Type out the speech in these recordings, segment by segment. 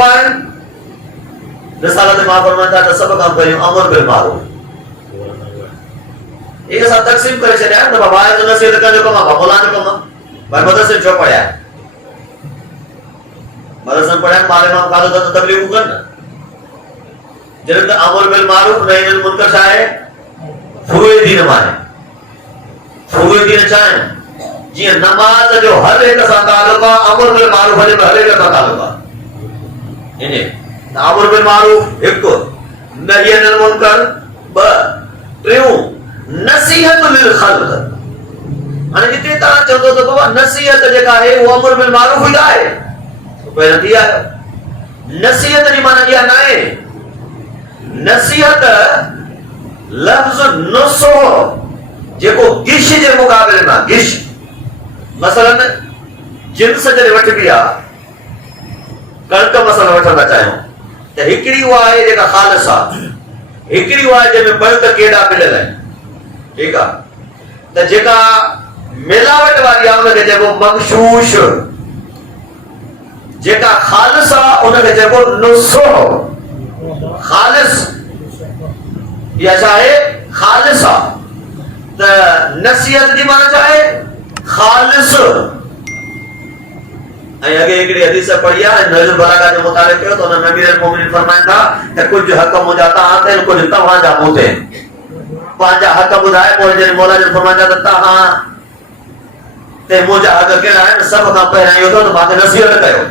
Wine रिसालत मां फरमाता त सब काम करियो अमर बिल मारूफ एक साथ तकसीम करे छे त बाबा जो नसीहत कर जो कमा भगवान जो कमा भाई मदरसे जो पढ़या मदरसे पढ़या माले मां कालो तो तबलीग करना जब अमर बिल मारूफ नहीं अनिल मुनकर चाहे फुए दीन माने फुए दीन चाहे जी नमाज जो हर एक सां ताल्लुक अमर बिल मारूफ जे हर एक सां ताल्लुक इने अमर बिल मारूफ एक नही अनिल मुनकर ब टियों नसीहत लिल खल्क अने जिते ता चंदो तो बाबा नसीहत जेका है वो अमर बिल मारूफ ही है तो पहले दिया नसीहत जी माना दिया ना है नसीहत लफ्ज नुसो जेको गिश जे मुकाबले में गिश मसलन जिन्स जे वठ बिया कणक मसला वठंदा चाहियो त हिकड़ी वा आहे जेका खालिस आहे हिकड़ी वा जे में बल्क केड़ा मिलियल आहिनि ठीक है तो जेका मिलावट वाली आहे उनके जेको मगशूश जेका खालिस आहे उनके जेको नुसो खालिस या चाहे खालिस आहे त नसीहत जी माना चाहे खालिस अगे एकड़ी हदीस पढ़िया नजर बलागा जो मुतालिक कयो तो अमीरुल मोमिनीन फरमाइन था कि कुछ हक मुजाता आते हैं कुछ तव्हां जा मुते पांजा हक बुधाए पोइ जन मौला जन फरमाइंदा त तव्हां ते मुंहिंजा हक कहिड़ा आहिनि सब खां पहिरियों इहो त मूंखे नसीहत कयो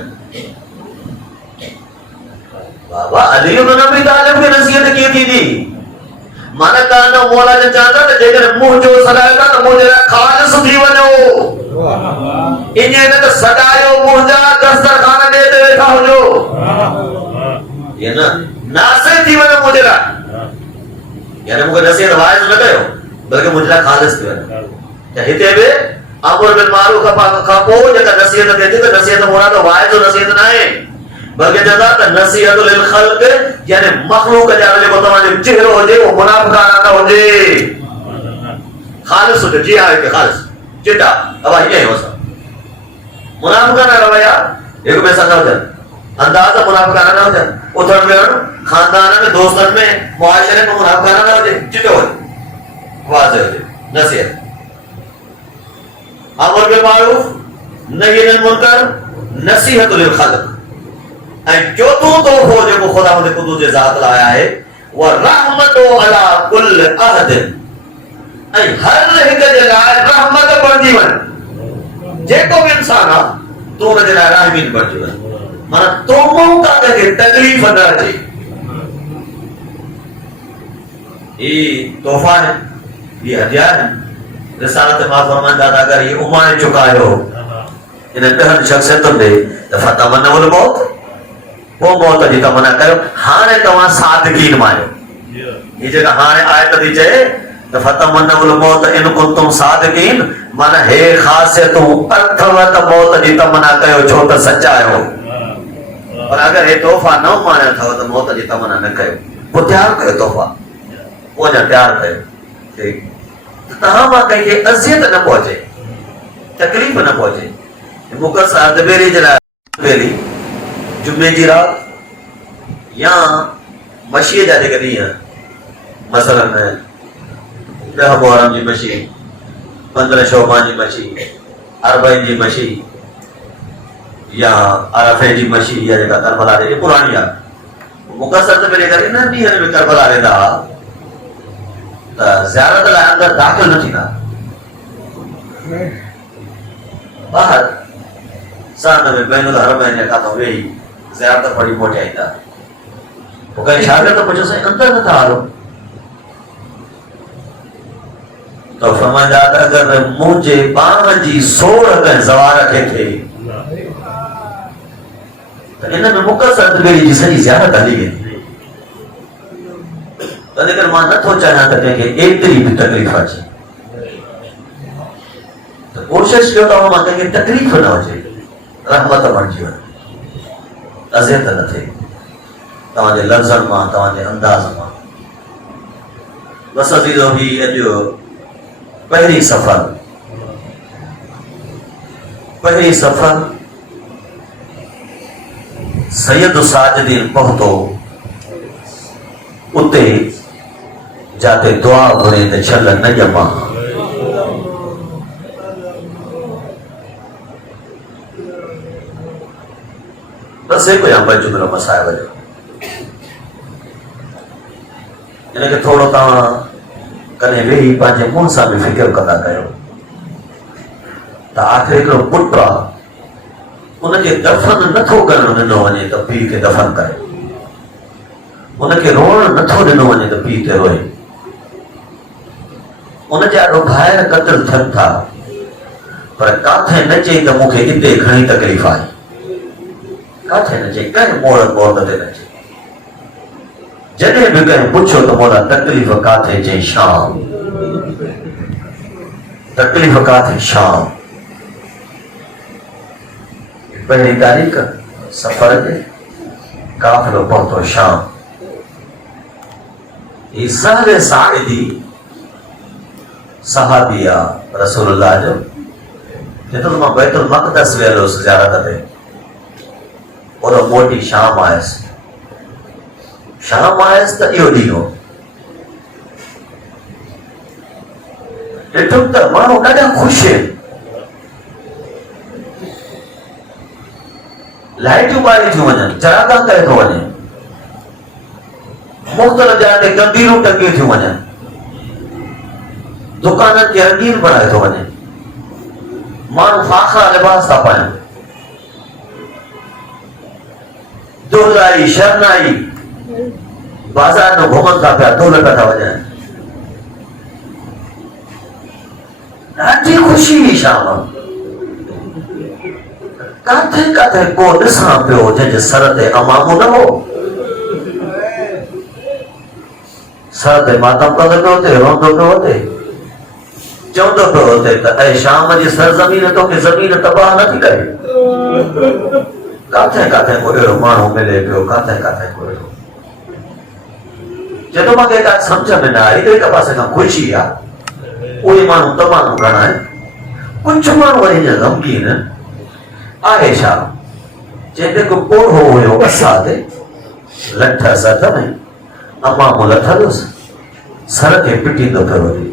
बाबा अली इब्न अबी तालिब खे नसीहत कीअं थींदी माना कानो मौला जन चवंदा त जेकर मुंहुं जो सदायो त मुंहिंजे लाइ खालिस थी वञो इने न त सदायो मुंहिंजा दस्तरखान ते वेठा हुजो ये ना नासे थी वञो मुंहिंजे लाइ यानी मुझे नसीहत वाइज न कयो बल्कि मुझे खालिस थी वञे त हिते बि अमर बिल मारूफ खां पोइ जेका नसीहत थिए थी त नसीहत मुराद वाइज जो नसीहत न आहे बल्कि चवंदा त नसीहत लिल खल्क यानी मखलूक जा जेको तव्हांजो चेहरो हुजे वो मुनाफिकाना न हुजे खालिस हुजे जी आहे कि खालिस चिटा अब हीअं ई असां मुनाफिकाना रवैया हिक ॿिए सां न हुजनि अंदाज़ मुनाफिकाना न हुजनि उथण वेहण खानदान में दोस्तन में मुआशरे में मुनाफिकाना न हुजे चिटो हुजे वाज़े हुजे नसीहत अमर बिल मारूफ नही अनिल मुनकर नसीहत लिल खल्क ऐं चौथों तोहफो जेको खुदा कुदूस जे ज़ात लाइ आहे व रहमत अला कुल अहद ऐं हर हिक जे लाइ रहमत बणिजी वञे जेको भी इंसान आहे तूं उन जे लाइ रहमीन बणिजी वञे माना तो का के तकलीफ न अचे ये तोहफा है ये हदिया है रिसालत मां फरमांदा था अगर ये उमाए चुका हो इन कहन शख्सियतुनि दे त फतमन्नहुल मौत वो मौत जी तमन्ना कयो हाणे तव्हां सादिकीन मायो ये जेका हाणे आयत थी चए त फतमन्नहुल मौत इन कुंतुम सादिकीन माना हे ख़ासियतूं अथव त मौत जी तमन्ना कयो छो त सचा आहियो और अगर ये तोहफा न माने अथव त मौत जी तमन्ना न कयो वो तैयार कयो तोहफा वो जा तैयार कयो ठीक तहां मां कहीं अज़ियत न पहुंचे तकलीफ न पहुंचे मुकस अदबेरी जे लाइ पहली जुमे जी रात या मशीह जा जेके ॾींहं मसलन 10 मुहर्रम जी मशी 15 शोबान जी मशी 40 जी मशी या अरफे जी मशी या जेका करबला जी पुरानी आहे मुकस अदबेरी करे इन ॾींहं में करबला वेंदा त ज़ियारत लाइ अंदर दाख़िल न थींदा ॿाहिर सान में बैनुल हरमैन जे खां वेही ज़ियारत पढ़ी मोटे ईंदा पोइ कंहिं शागिर्द पुछियो साईं अंदर नथा हलो त फरमाईंदा त अगरि मुंहिंजे पाण जी सोढ़ कंहिं ज़वार खे थिए त इन में मुक़सद ॿेड़ी जी सॼी ज़ियारत हली वेंदी तंहिं मां नथो चाहियां त कंहिंखे एतिरी बि तकलीफ़ अचे त कोशिशि कयो त मां कंहिंखे तकलीफ़ न हुजे रहमत बणिजी वञे अज़ियत न थिए तव्हांजे लफ़्ज़नि मां तव्हांजे अंदाज़ मां बस अज़ीज़ो ही अॼु पहिरीं सफ़र सैयद साजिदीन पहुतो उते जाते दुआ घुरे ते छल न ॼमा। बस एक अंब जुमलो मसाए वजो इनके थोड़ो तव्हां कॾहिं वेही पंहिंजे मुंहुं सां बि फिक्र कंदा कयो त आख़िर हिकिड़ो पुटु आहे उनखे दफ़न नथो करणु ॾिनो वञे त पीउ खे दफ़न करे, उनखे रोअणु नथो ॾिनो वञे त पीउ ते रोए, उनजा रुभाइर क़त्ल थियनि था पर काथे न चई त मूंखे हिते घणी तकलीफ़ आहे, काथे न चई, कंहिं मोड़ ते न चई। जॾहिं बि कंहिं पुछियो त मोला तकलीफ़ काथे, चई शाम, तकलीफ़ काथे शाम। पहली तारीख सफर जे काफ़िलो पहुतो शाम। ये सहरे साइदी सहाबिया रसूलुल्लाह जो जेतो मां बैतुल मक़दस वियलो ज़ियारत ते और मोटी शाम आयसि, शाम आयसि त इहो ॾींहुं ॾिठुमि त माण्हू ॾाढा ख़ुशि आहिनि, लाइटियूं ॿारी थियूं वञनि, चरागा करे थो वञे, मुख़्तलिफ़ जॻह ते कंदीलूं टंगियूं थियूं वञनि, दुकाननि खे रंगीन बणाए थो वञे, माण्हू फाखा लिबास था पाइनि, दुलाई शरनाई बाज़ार में घुमनि था पिया, दौल पिया था वञनि, ॾाढी ख़ुशी हुई शाम। काथे काथे को ॾिसां पियो जंहिंजे सर ते अमामो न हो, सर ते मातम कंदो पियो हुते, रोंदो पियो हुते, चवंदो पियो हुते त ऐं शाम जी सरज़मीन तोखे ज़मीन तबाह नथी करे। काथे काथे को अहिड़ो माण्हू मिले पियो, काथे काथे को अहिड़ो जॾहिं मूंखे का सम्झ में न आई, हिक पासे खां ख़ुशी आहे, उहे माण्हू तमामु घणा आहिनि, कुझु माण्हू वरी ग़मगीन आहे छा, जंहिंखे को पोढ़ो हुयो असा ते लठ सद में अमामो लथंदुसि, सर खे पिटींदो पियो वरी,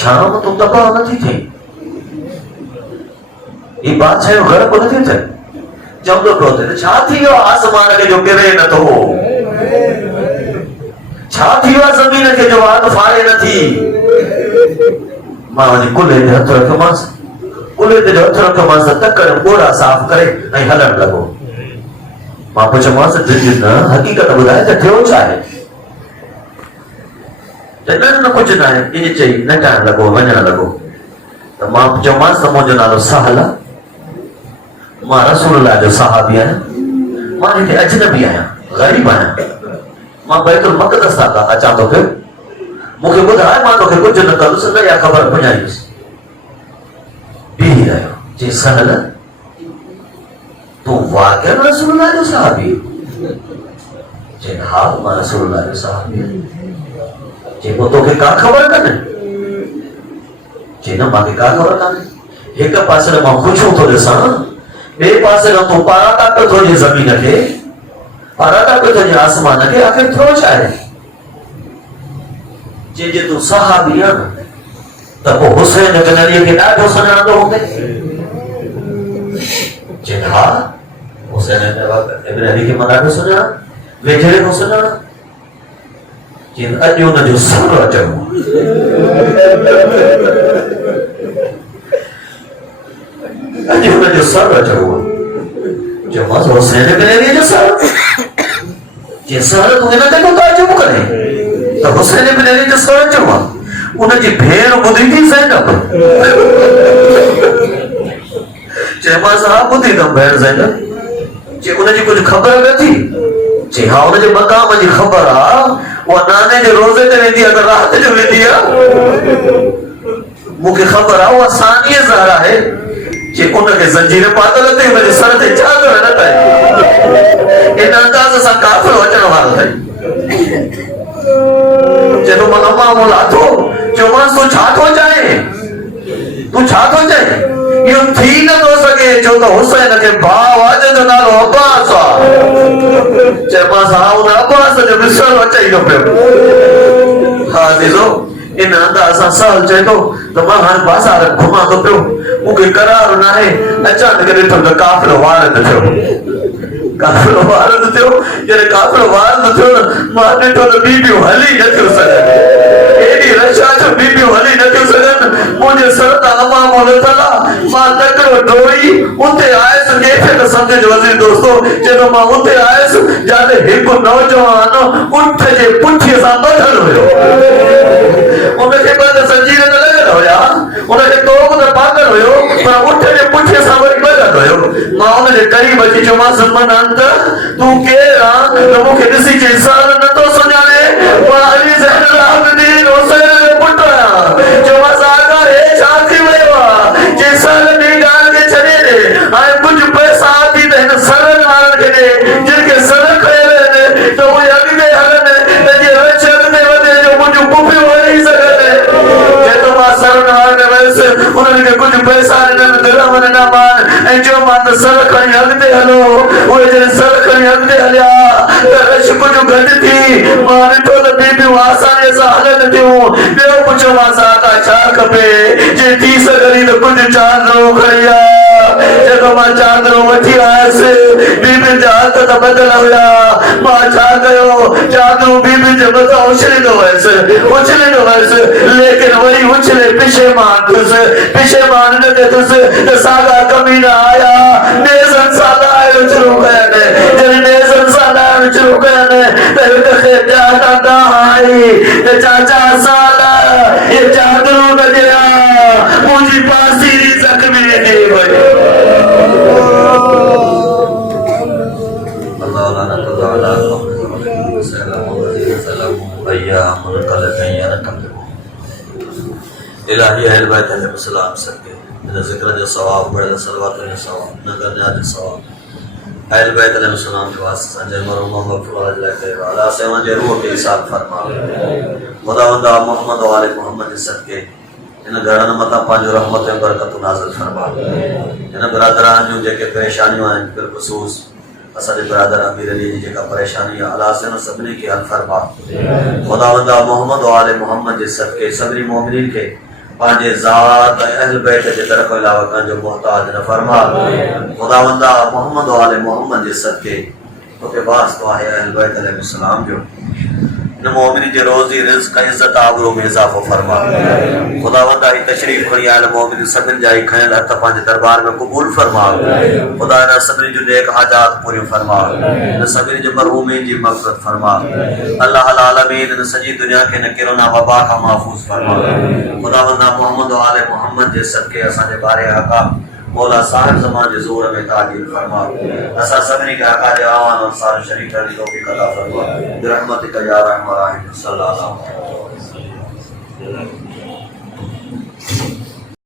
शाम तूं तबाह नथी थिए, ही बादशाह घर को नथी थिए, चवंदो पियो त छा थी वियो आसमान खे जो किरे नथो, छा थी वियो ज़मीन खे जो वात फाड़े नथी। मां वञी कुल्हे ते हथ रखियोमांसि, कुल्हे ते हथ रखियोमांसि, तकड़ ॿोड़ा साफ़ करे ऐं हलण लॻो। मां पुछियोमांसि तुंहिंजी न हक़ीक़त ॿुधाए त थियो छा आहे, न कुझु न आहे, ईअं चई नचाइण लॻो, वञण लॻो। त मां चयोमांसि त मुंहिंजो नालो सहल आहे, मां रसूलुल्लाह जो सहाबी आहियां, मां हिते अजनबी आहियां, ग़रीब आहियां, मां बैतुल मक़दस तां अचां थो पियो, मूंखे ॿुधाए मां तोखे कुझु न कंदुसि, न इहा ख़बर पुॼाईंदुसि। बीही रहियो, चई सहल तूं वाक़ई रसूलुल्लाह जो सहाबी? चई हा मां रसूलुल्लाह जो सहाबी आहियां। चई पोइ तोखे का ख़बर कान्हे? चई न मूंखे का ख़बर कान्हे, हिक पासे मां ख़ुशियूं थो ॾिसां, ॿिए पासे खां तूं पाराटा पियो थो ॾिए ज़मीन खे, पाराटा पियो थो ॾिए आसमान खे, आख़िर थियो छा आहे? चई जे तूं सहाबी आहीं त पोइ हुसैन इब्न अली खे ॾाढो सुञाणंदो हूंदे? चई हा हुसैन इब्न अली खे मां ॾाढो सुञाणां, वेझड़े खां सुञाणां। चई अॼु हुनजो सर अचणो, अॼु हुनजो सर अचणो। चयोमांसि हुसैन इब्न अली जो सर? चई सर तूं हिन ते को ताजुब करे त हुसैन इब्न अली जो सर अचणो आहे? उनजी भेण ॿुधी थी ज़ैनब? चयोमांसि हा ॿुधी अथमि भेण ज़ैनब। चई उनजी कुझु ख़बर नथी? चई हा उनजे मक़ाम जी ख़बर आहे, उहा नाने जे रोज़े ते वेंदी आहे त राति जो वेंदी आहे, मूंखे ख़बर आहे उहा सानीअ ज़हरा आहे। चई उनखे ज़ंजीर पातल अथई, उनजे सर ते चादर न अथई, इन अंदाज़ सां काफ़िलो अचण वारो अथई। जॾहिं मां अमामो लाथो, चयोमांसि तूं छा थो चाहे, तूं छा थो चाहे? इहो थी नथो सघे, जो थियो तो हुसैन के भाव आज जो नालो अब्बास आ चेमा साहब अब्बास जो मिसल अचई तो पे हां दीजो इन अंदाज़ साल चए तो मां हां बाजार घुमा तो पियो मूंखे करार ना है अचानक ॾिठो त काफ़िलो वारद थियो काफ़िलो वारद थियो जॾहिं काफ़िलो वारद थियो मां ॾिठो त बीबियूं हली न थियूं सघनि एॾी रशा जो बीबियूं हली न थियूं सघनि मुंहिंजे सर तां अमामो लथल आहे मां तकिड़ो डोड़ी उते आयुसि ॾेठे त सम्झ वज़ीर दोस्तो जॾहिं मां उते आयुसि जाते हिकु नौजवान उठ जे पुठीअ सां ॿधल हुयो उनखे बंद संजीर न लॻल हुया उनखे तोप त पागल हुयो पर उठ जे पुठीअ सां वरी ॿधल हुयो मां उनजे क़रीब अची चयोमांसि मनंत तूं केरु आहे त मूंखे ॾिसी चई साल नथो सुञाणे मां अली ज़ैनुल आबिदीन हुसैन जो पुटु आहियां चयोमांसि आका हे छा थी वियो आहे जे साल ॿी ॻाल्हि खे छॾे ॾे हाणे कुझु पैसा थी त हिन सरनि वारनि खे ॾे जिन खे सर खयल आहिनि त उहे अॻिते हलनि त जीअं रछ अॻिते वधे जो मुंहिंजूं पुफियूं हली सघनि जेतो मां सरनि वारनि वयसि उन्हनि खे कुझु पैसा ॾिननि दिरहम ॾिना मान ऐं चयो मां त सर खणी अॻिते हलो उहे जॾहिं सर खणी अॻिते हलिया त रश कुझु घटि थी मां ॾिठो त बीबियूं आसानीअ सां हलनि थियूं ॿियो पुछियोमांसि आका छा खपे जे थी सघंदी त कुझु चादरूं खणी आ जॾहिं मां चादरूं वठी आयसि बीबियुनि जा हथ त ॿधल हुया मां छा कयो चादरूं बीबियुनि जे मथां उछलींदो हुयसि लेकिन वरी उछले पिशेमान न थियुसि त साॻा कमीना आया नेज़नि सां लाहिण शुरू कयनि जॾहिं नेज़नि सां लाहिण शुरू कयनि त हिक खे ॼाणंदा आई त चाचा साल ये चादरूं न ॾिया मुंहिंजी पासीरी ज़ख़्मी थी वई इलाही अहल बैत अलैहि सलाम सदके इन ज़िक्र जो सवाब बड़े सलवात जो सवाब नगर न्याज जो सवाब अहल बैत अलैहि सलाम के वास्ते संजय मरहूम मगफरत लगे अल्लाह से वजे रूह के हिसाब फरमा खुदावंदा मोहम्मद व आले मोहम्मद सदके इन घरनि मथां पंहिंजो रहमत ऐं बरकत नाज़िल फरमा इन बिरादरान जूं जेके परेशानियूं आहिनि बिलख़ुसूस असांजे बिरादर अमीर अली जी जेका परेशानी आहे अल्लाह से सभिनी खे हल फरमा खुदावंदा मोहम्मद व आले मोहम्मद जे सदके सभिनी मोमिनीन खे पंहिंजे ज़ात ऐं अहल बैत जे तरफ़ अलावा कंहिंजो मोहताज न फरमा खुदावंदा मोहम्मद व आले मोहम्मद जे सदके तोखे वास्तो आहे अहल बैत अलैहि सलाम जो इन मोमिनी जे रोज़ी रिज़्क़ इज़्ज़त आबरू में इज़ाफ़ो फरमा खुदावंदा ही तशरीफ खणी आयल मोमिन सभिनि जा ही खयल हथ पंहिंजे दरबार में क़बूल फरमा खुदा इन सभिनी जूं नेक हाजात पूरियूं फरमा इन सभिनी जे मरहूमीन जी मग़फ़िरत फरमा अल्लाह आलमीन इन सॼी दुनिया खे न किरोना वबा खां महफूज़ फरमा खुदावंदा मोहम्मद व आले मोहम्मद जे सदके असांजे बारे आका मौला साहिब ज़मान जे ज़ोर में ताजील फरमा असां सभिनी खे आका जे आवान अंसार शरीक करने तौफ़ीक़ अता फरमा बिरहमतिक या रहमान सल्लल्लाहु अलैहि वसल्लम